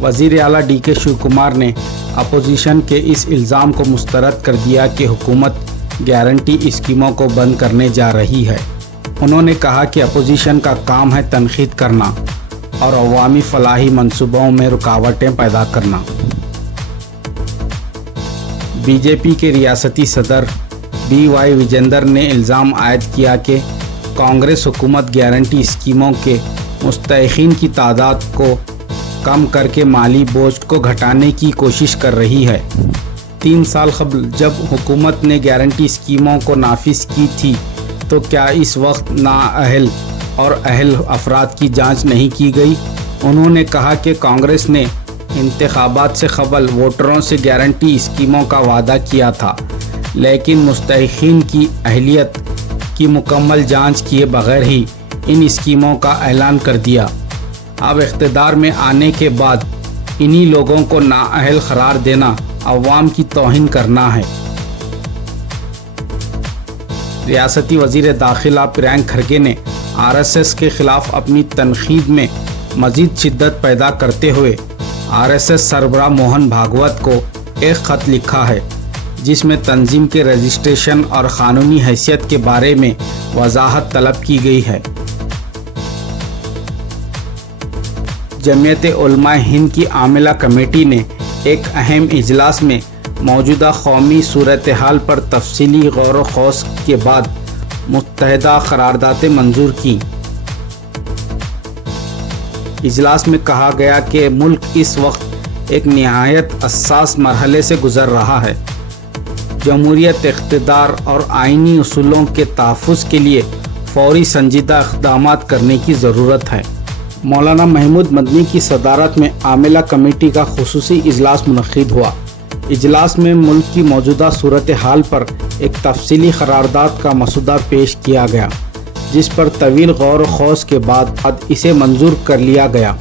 वज़ीर आला DK शिव कुमार ने अपोजिशन के इस इल्ज़ाम को मुस्तरद कर दिया कि हुकूमत गारंटी स्कीमों को बंद करने जा रही है। उन्होंने कहा कि अपोजिशन का काम है तनकीद करना और अवामी फलाही मंसूबों में रुकावटें पैदा करना। BJP के रियासती सदर BY विजेंदर ने इल्ज़ाम आयद किया कि कांग्रेस हुकूमत गारंटी स्कीमों के मुस्तहिक़ीन की तादाद को कम करके माली बोझ को घटाने की कोशिश कर रही है। 3 साल कबल जब हुकूमत ने गारंटी स्कीमों को नाफिज की थी तो क्या इस वक्त नाअहल और अहल अफराद की जांच नहीं की गई? उन्होंने कहा कि कांग्रेस ने इंतखाबात से कबल वोटरों से गारंटी स्कीमों का वादा किया था, लेकिन मुस्तहिक़ीन की अहलियत की मुकम्मल जांच किए बगैर ही इन स्कीमों का ऐलान कर दिया। अब इख्तिदार में आने के बाद इन्हीं लोगों को नाअहल करार देना अवाम की तौहीन करना है। रियासती वज़ीर दाखिला प्रियंक खरगे ने RSS के ख़िलाफ़ अपनी तनक़ीद में मज़ीद शिद्दत पैदा करते हुए RSS सरबराह मोहन भागवत को एक ख़त लिखा है, जिसमें तंजीम के रजिस्ट्रेशन और क़ानूनी हैसियत के बारे में वजाहत तलब की गई है। जमीयत उलमा हिंद की आमिला कमेटी ने एक अहम इजलास में मौजूदा कौमी सूरत हाल पर तफसीली गौर व खौस के बाद मुत्तहदा करारदातें मंजूर की। इजलास में कहा गया कि मुल्क इस वक्त एक निहायत हसास मरहले से गुज़र रहा है। जमहूरियत, इक़्तिदार और आइनी उसूलों के तहफ़्फ़ुज़ के लिए फ़ौरी संजीदा इक़दामात करने की ज़रूरत है। मौलाना महमूद मदनी की सदारत में आमिला कमेटी का खुसूसी इजलास मुनक़्क़िद हुआ। इजलास में मुल्क की मौजूदा सूरत हाल पर एक तफसीली करारदाद का मसौदा पेश किया गया, जिस पर तवील गौर व खौस के बाद इसे मंजूर कर लिया गया।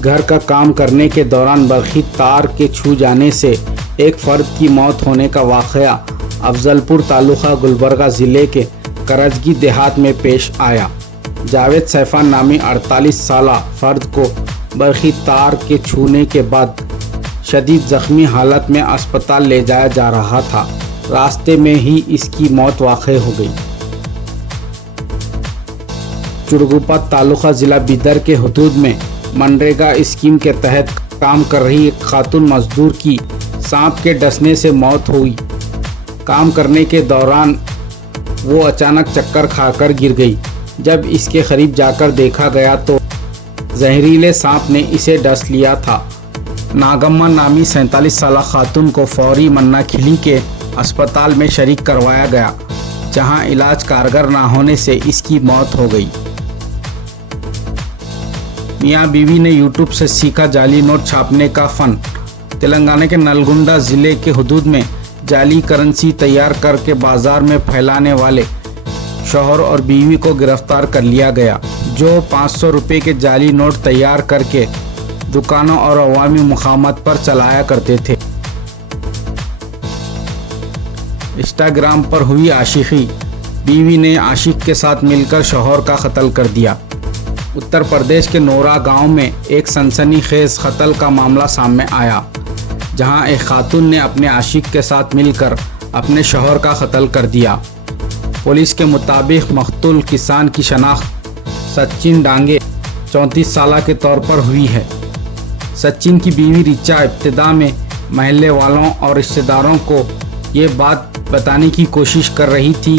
घर का काम करने के दौरान बरक़ी तार के छू जाने से एक फ़र्द की मौत होने का वाक़या अफजलपुर तालुका गुलबर्गा ज़िले के करजगी देहात में पेश आया। जावेद सैफान नामी 48 साला फ़र्द को बरक़ी तार के छूने के बाद शदीद ज़ख्मी हालत में अस्पताल ले जाया जा रहा था। रास्ते में ही इसकी मौत वाक़ हो गई। चुड़गुपा तालुका ज़िला बिदर के हदूद में मनरेगा स्कीम के तहत काम कर रही एक खातून मजदूर की सांप के डसने से मौत हुई। काम करने के दौरान वो अचानक चक्कर खाकर गिर गई। जब इसके करीब जाकर देखा गया तो जहरीले सांप ने इसे डस लिया था। नागम्मा नामी 47 साला खातून को फौरी मन्ना खिली के अस्पताल में शरीक करवाया गया, जहां इलाज कारगर ना होने से इसकी मौत हो गई। मियाँ बीवी ने यूट्यूब से सीखा जाली नोट छापने का फ़न। तेलंगाना के नलगुंडा ज़िले के हदूद में जाली करेंसी तैयार करके बाज़ार में फैलाने वाले शौहर और बीवी को गिरफ्तार कर लिया गया, जो 500 रुपये के जाली नोट तैयार करके दुकानों और अवामी मुकामात पर चलाया करते थे। इंस्टाग्राम पर हुई आशिकी, बीवी ने आशिक के साथ मिलकर शौहर का कत्ल कर दिया। उत्तर प्रदेश के नोरा गांव में एक सनसनीखेज कत्ल का मामला सामने आया, जहां एक खातून ने अपने आशिक के साथ मिलकर अपने शौहर का कत्ल कर दिया। पुलिस के मुताबिक मकतूल किसान की शनाख्त सचिन डांगे 34 साल के तौर पर हुई है। सचिन की बीवी रिचा इब्तिदा में महल्ले वालों और रिश्तेदारों को ये बात बताने की कोशिश कर रही थी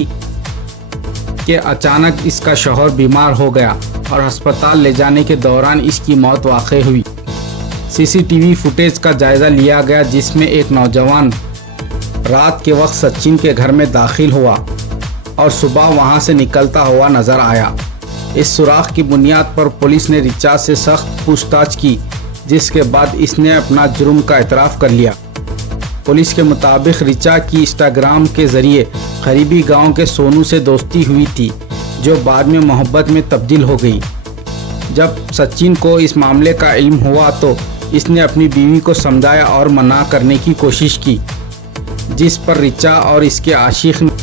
कि अचानक इसका शौहर बीमार हो गया और अस्पताल ले जाने के दौरान इसकी मौत वाक़ई हुई। CCTV फुटेज का जायज़ा लिया गया, जिसमें एक नौजवान रात के वक्त सचिन के घर में दाखिल हुआ और सुबह वहां से निकलता हुआ नजर आया। इस सुराख की बुनियाद पर पुलिस ने रिचा से सख्त पूछताछ की, जिसके बाद इसने अपना जुर्म का एतराफ़ कर लिया। पुलिस के मुताबिक रिचा की इंस्टाग्राम के ज़रिए करीबी गांव के सोनू से दोस्ती हुई थी, जो बाद में मोहब्बत में तब्दील हो गई। जब सचिन को इस मामले का इल्म हुआ तो इसने अपनी बीवी को समझाया और मना करने की कोशिश की, जिस पर रिचा और इसके आशिक ने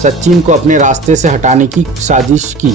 सचिन को अपने रास्ते से हटाने की साजिश की।